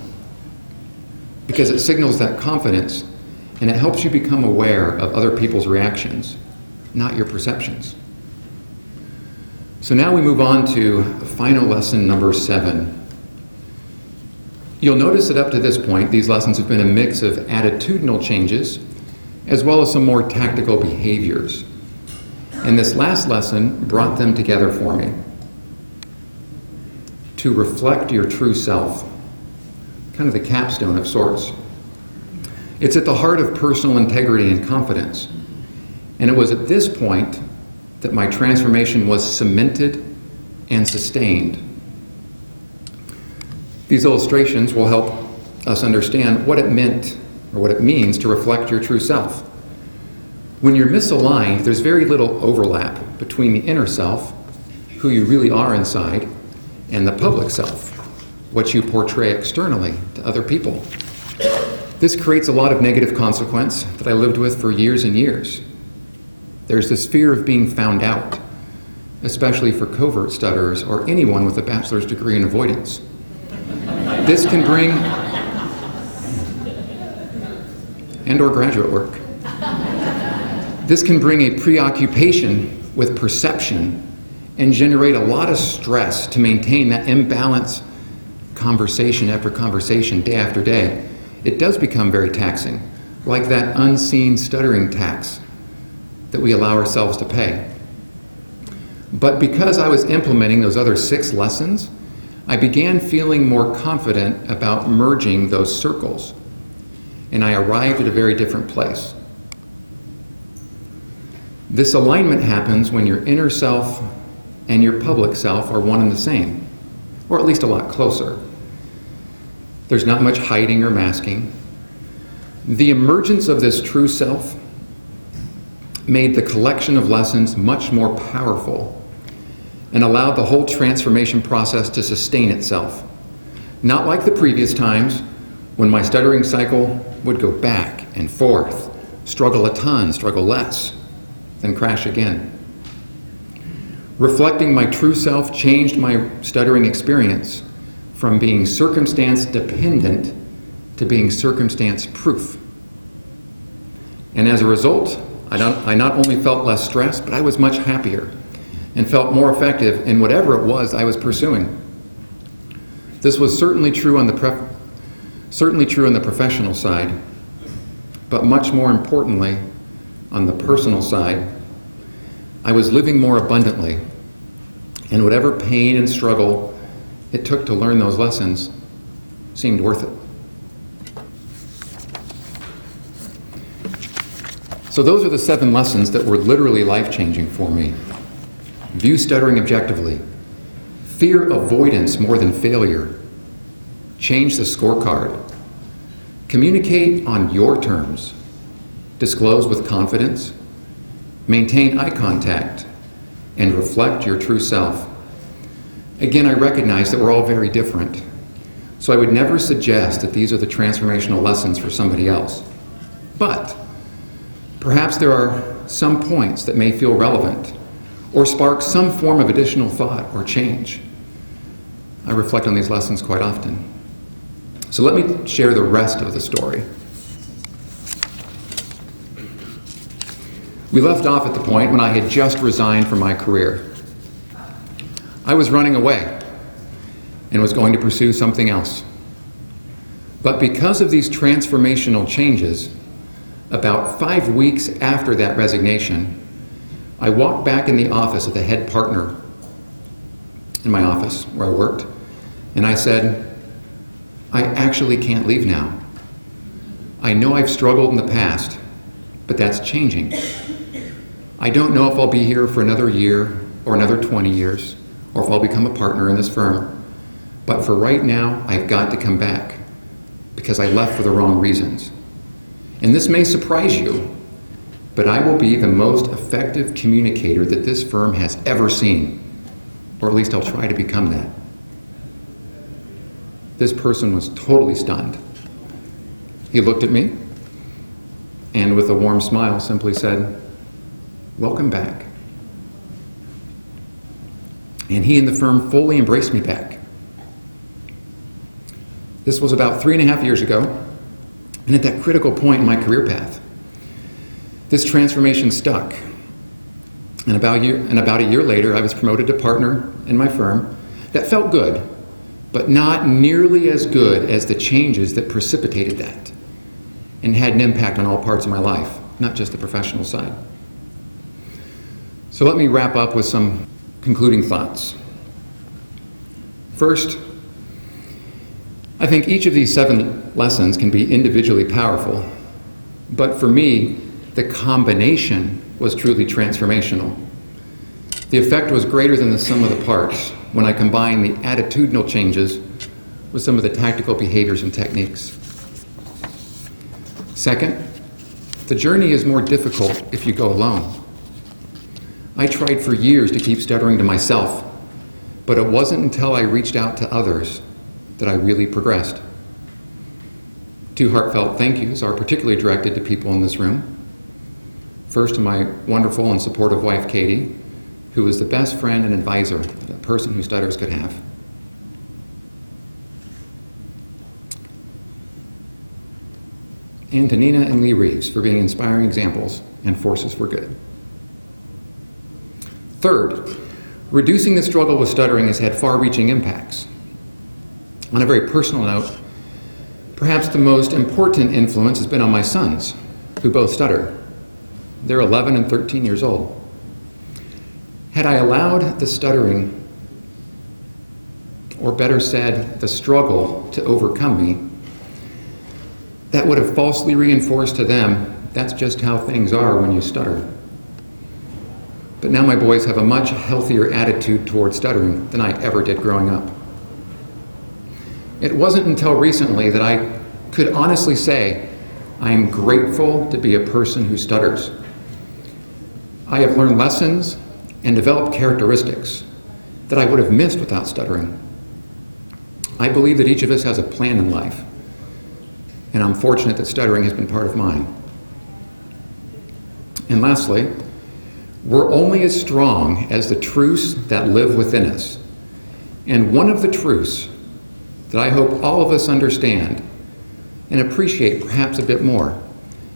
because it signals that confidence and it helps you become aware of other people's reactions, not your perceptions. So now we move on to final lesson number 7. You'll notice that up to this point, these lessons have been a mix of attitudinal changes as well as some more tactical behaviors. And this last lesson brought them together for me. To reflect your true self, kind of the capstone of sorts. It's at the heart of personal integrity and confidence. And it was at this point that my transformation was cemented and sustained. These illustrations will help us understand what it meant or what it means to reflect your true self. When you're misaligned, there's very little overlap between the inner self, who you really are inside, and the public self, what you portray externally to other people. This creates a lot of negative consequence that I lived with for years and years. There's this fear of being found out, especially for covert stutterers or anyone with a bachelor's degree in avoidance. This can bring, and/or graduate work. This can bring a preoccupation with perception and generate a lot of stress to maintain that imbalance conversation after conversation, day after day. It does become very taxing, like that unseen stuttering tax that we allow ourselves to pay. But because I was implementing those other 6 lessons, I began feeling more confident about merging those circles, and I arrived at a very different place. This alignment happens when your inner self and your public self are one and the same, or at least a lot closer. There's not much hiding or masking. The emergence of this true self made the collection of lessons much more powerful and allowed the whole transformation process to sustain itself. Not like the previous times when my stuttering cycle would go back and forth, struggle a ton, struggle less, then crash again. Reflecting my true self changed my stuttering experience from being circumstance dependent to being circumstance proof. And as a result, I not only felt less stressed, but I was much happier and felt more effective in whatever it was I was pursuing. This was certainly true on the professional side, but much more importantly, on the personal side, I was living more abundantly, and whatever pain and struggle it took to learn those lessons seemed worth it. So those are the 7 lessons that were literally life-changing for me. View stuttering objectively. Fear avoidance more than failure. Change the scorecard. Communicate on your terms. Disclose with confidence. Maintain eye contact. And reflect your true self. Again, I recognize that we're all very different. So I would never suggest that these are the transformational lessons for somebody else. But perhaps there are some points that may feel relevant or spark some form of additional thought or change. I reflect on these lessons quite often. So let me share the rest of the story. We left off at the point when I had just resigned from my career. I was running away and was going to pursue something else. But because of these transformational changes, about 5 weeks after that resignation, I walked back in the office of the head partner in my office where I worked, and I said, I actually can't leave now. I know I've struggled in the past, but that's changing. I don't know if I'll be here for another year or another 20 years, or if I'll become a partner in this firm. But for right now, I've got to come back because I left for the wrong reasons. And this may surprise you, but I will be the most effective communicator that this firm has ever seen, or at least I'll try to become that. This person was totally stunned. He looked at me and with a warm smile simply said, "Welcome back." And he and the firm fully embraced me back. This was about 3.5 years ago, and at that critical point in my career path, this transformation stuck. And about a year later, I was promoted to partner in my firm. That felt good, but not nearly as good as the changes that precipitated that and had an impact on all parts of my life, not just the professional side. So let me wrap up with some concluding thoughts. First, I think each of these 7 lessons can be individually powerful, but for me, the combination was truly transformational. The effect was greater than the sum of the parts when I combined the attitudinal changes with some of the tactical behaviors and techniques. Second, the journey is more difficult if you go alone. I tried for years to keep stuttering to myself, but it wasn't until I reached out to others that I really progressed. 2 heartfelt thank yous are particularly directed to people in this room. First, to my wonderful and supportive wife, Katie, who is the best friend and advisor that a person who stutters could have. And to Nina and Lee Reeves for being inspiring examples and forces for good. Third, reducing the struggle with stuttering has had far-reaching impacts. On a very personal note, perhaps the most important influence has been on my sons, who both stutter. They're 11 and 13 years old. Had I allowed the stuttering, or better said, the struggle to overcome me, that would have falsely reinforced to them that's just how things are when you stutter. But now my boys have a much healthier attitude toward stuttering than I ever did growing up. It wasn't until recently that I could honestly say I am grateful to be a person who stutters. I have learned lessons and developed characteristics that I would have missed without stuttering. I believe that each of us has a plan in life, and I'm fortunate that stuttering has been part of mine. And lastly, we're only as strong as the truths that live within us. And one of the truths that I hope all of us understand and appreciate perhaps a bit more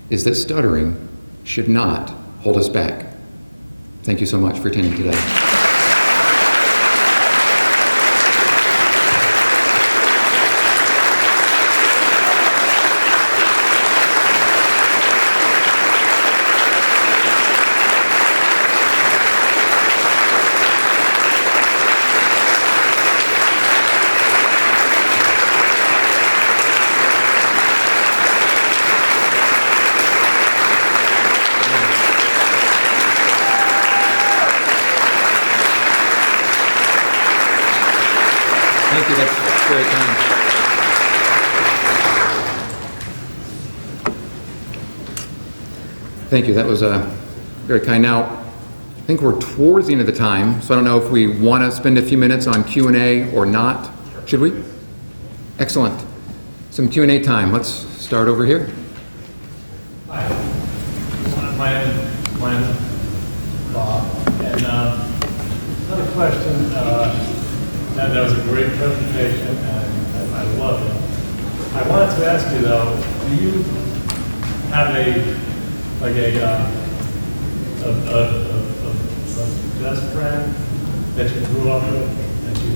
is that stuttering should not hold us back. Thank you so much for attending today. Thank you, that's very kind. Thank you, that was very kind. Now, I think we're towards the end of the time, so I don't know if we want to spend a few minutes on Q&A or not. Should we? Excellent. Some Q&A time. Let's start over here. Hi, my name is Bob, and another question. That was a great presentation, and I loved it. I wanted to ask you though, do you have a best friend that you grew up with, that you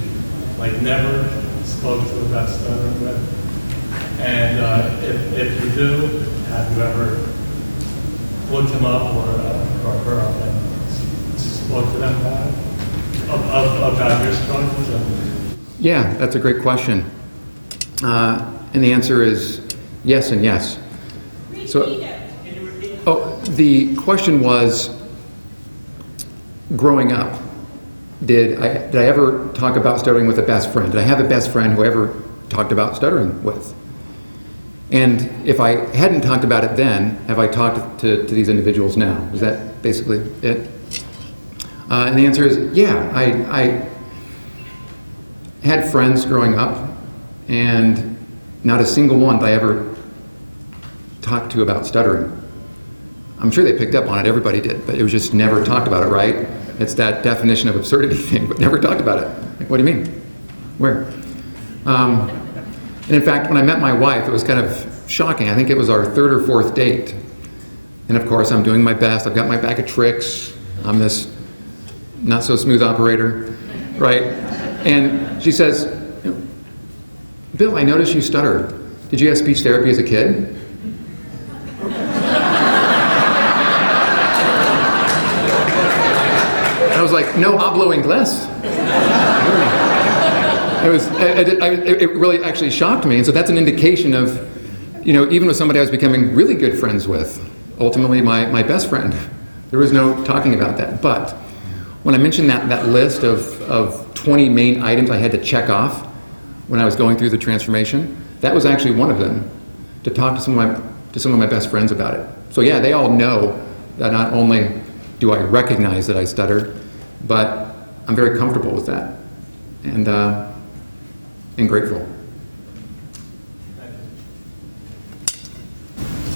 never spoke to about stuttering with? And if you do, have you ever looked him up or her up and spoke to them about your struggles? Yeah, that's a great question. And the answer is yes and yes. So, the question was, growing up, did I ever talk about stuttering with a best friend? Did I have a best friend who I ever talked about stuttering with? And if I hadn't talked about it then, have I talked to these individuals now? Is that basically it? And the answer is, yeah. I had friends growing up, and not a single one that I ever talked to about stuttering. I'm sure they picked up on it, everybody did, but it was just never talked about it, right? It's that definition of absurdity thing, but never talked about it. Like, what do you mean? Where? And in fact, when I met my wife, it was kind of shocking. I think it was our third or fourth date. And of course, I'm doing my best. I've got my bag of tricks. I'm this not so smooth operator, right? And she says, Bill, I noticed you stutter. Did you have speech therapy as a kid? I was like, no hablo inglés. It really actually shocked me. And so that's an indication of, even with somebody I was becoming really good friends with, ultimately my best friend, there was no talking about that. But when I mentioned that list of 20 main items I had to check off when I was going through the transformation, that was actually one of them, to talk to some of my best friends about it. So yeah, they all know that not only do I recognize that I stutter, but I'm very comfortable with that and grateful.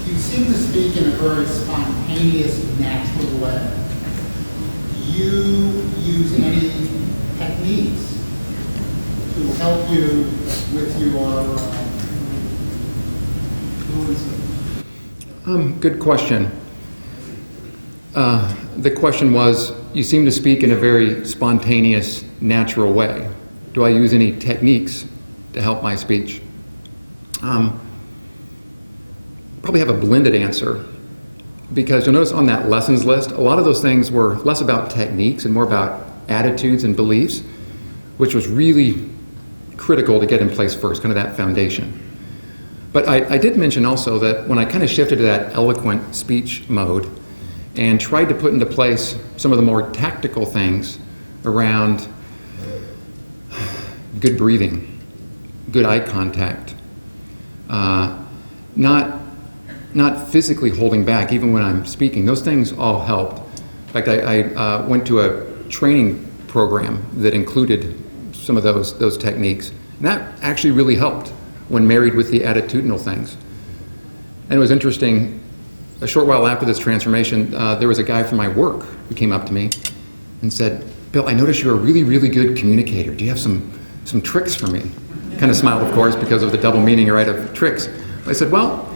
You seem to speak in a very spontaneous, natural way. Do you use any techniques to help you with your fluency? Good question. The question was, you seem to speak in a very spontaneous, natural way. Do I use any techniques to help my speech? Probably have a blended answer, because you'll notice on that lessons list, a lot of those things were less about techniques and more about attitudes and beliefs, which was really critical to get in place first, kind of that foundation. But I did mention also that when I kind of shifted to that eloquent speech mode and tried to put into place some of the more tactical things around good breathing, good eye contact, not physically holding back even when I'm speaking. Those things all helped. In fact, I went to a training program that included some of those techniques. And that actually really helped when married with the attitudinal things. And it was interesting, a short while after this transformation, there was a guy from my work who came up to me and said, Bill, I noticed you're a really, really good communicator. Do you have some tricks for me? Kind of smiled, of course, because of the double meaning, right, of tricks. But I said, well,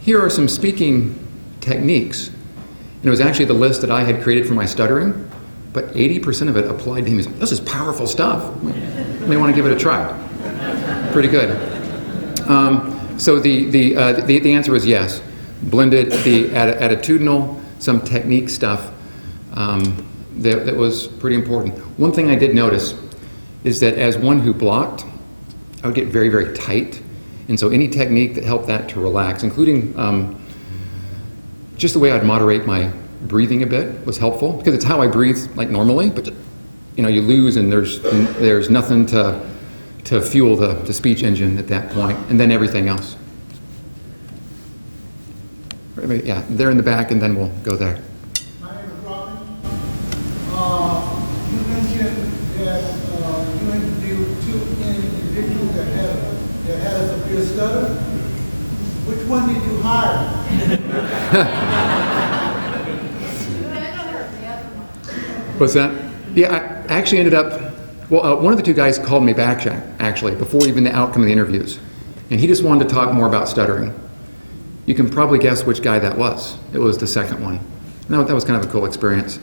here are some speaking techniques. And it was actually the list that I had created for my stuttering, but 80% of it applied to him. He's like, this is powerful stuff. You may want to give it a try. Pretty good. So the answer was yes. Blended the attitudinal, some technique stuff that was pretty important. One thing I did notice is that as one who blocked, I would get very, very tight. And so any technique that helped that to relax, including just the way I'd moderate my breathing a bit, was helpful, because it's how I breathe like normally, but you lose and there's nothing to fuel the speech engine at that point, and then everything else. Yeah, they're in the back, and then we'll go there. My name is Robin. You mentioned that you interviewed two individuals that had a severe stutter. Which one did you hire? What's that? Yeah, I actually ended up, one of the two guys called me back, actually, before even the outcome of the interviews. And he just wanted to talk more about stuttering. You can probably guess which guy that was. It was the second one. No, that was kind of a cool experience.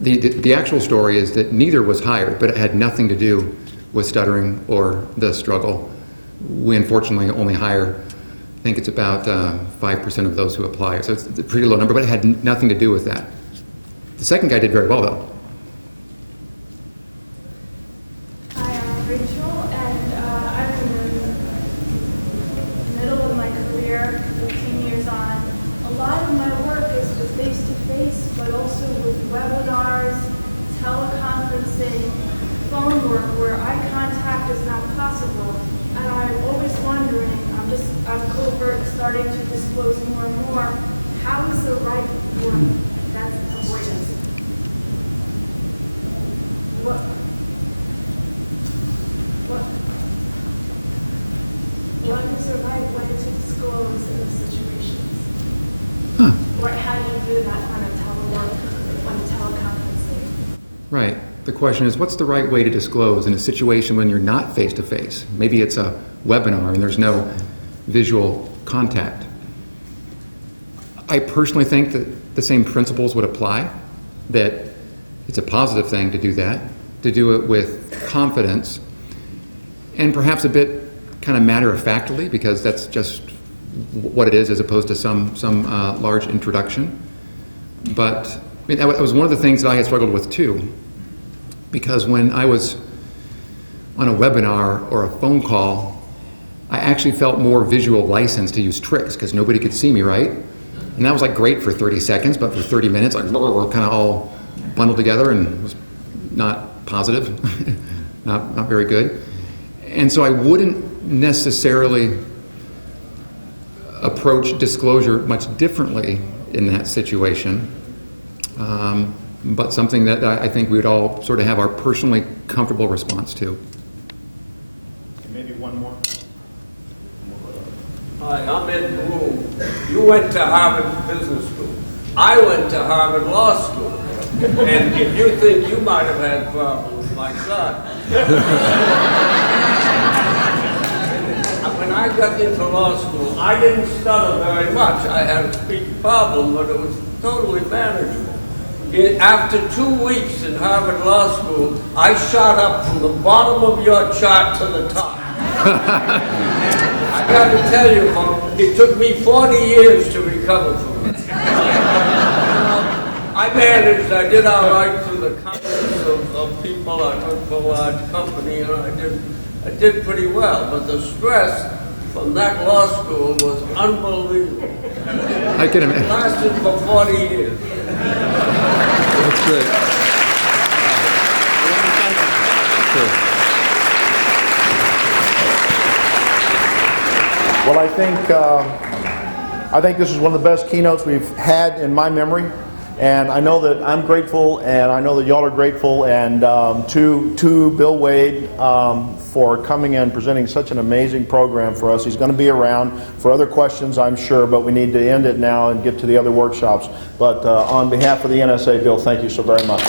The actual story is that neither was hired, but it had nothing to do with stuttering or the struggle. We unfortunately only hire, I think it's about 5% of those who apply. So it's a pretty low number, but it had nothing to do with that. The second guy did very well, though. Hi, I'm Rachel, and I'm in the middle of my career, 15 years on. A lot of my work is with face-to-face, but also with webinars, teleconferencing, phone work, where eye contact is not possible. And I always starting to disclose more and more, how is the right word? That's avoidance. What is the right way to disclose in these situations? Or how do you do that kind of telework on a teleconferencing? Right. The question is, what's the right way to disclose in a situation when you're not face-to-face? Maybe it's a webinar and there's no visual contact. I personally think that the same principles would apply, that it's a positive thing to do that, to do it with confidence, and perhaps a bit kind of matter-of-factly, because that's just what it is as opposed to some large introduction. But I mean, that was one of the things that I had struggled with too, because when I was on a webinar or a phone call, I actually felt more visual license to use tricks because nobody could see me, right? And that was like great for 30 seconds, but for 30 minutes, like we're kind of all bundled together and it was not positive, not very good. And so I wouldn't necessarily approach disclosure much differently in that situation, but something that I think we would all sort of have our personally comfortable response to. Maybe one more. Hi, I'm Ed Bloom. You went to Harvard Business School. I went to Harvard Law School. And if you think you might have had problems, my son. When I got into law school, I didn't stutter very much. I had a speech problem, but it was totally manageable. After 2 weeks in Harvard Law School, I shot up from the bottom of your chart to the top. I got to tell you, folks, it took me 40 years to recover from it. I managed, I did all right through the confidence of people. I worked for a large company and I did pretty well. But the stress from that law school was unbelievable. I can imagine. It lasted for 40 years. That's great. Well, I think this is one of the best keynotes we've had in my memory, and I know that I'm grateful, and I know that y'all are grateful, and to Bill Wade for coming and presenting such an amazing program for us. He's going to be around for other questions, I'm sure, but we need to end it now and get to the other workshops. But on behalf of the NSA, Bill, thank you so very much.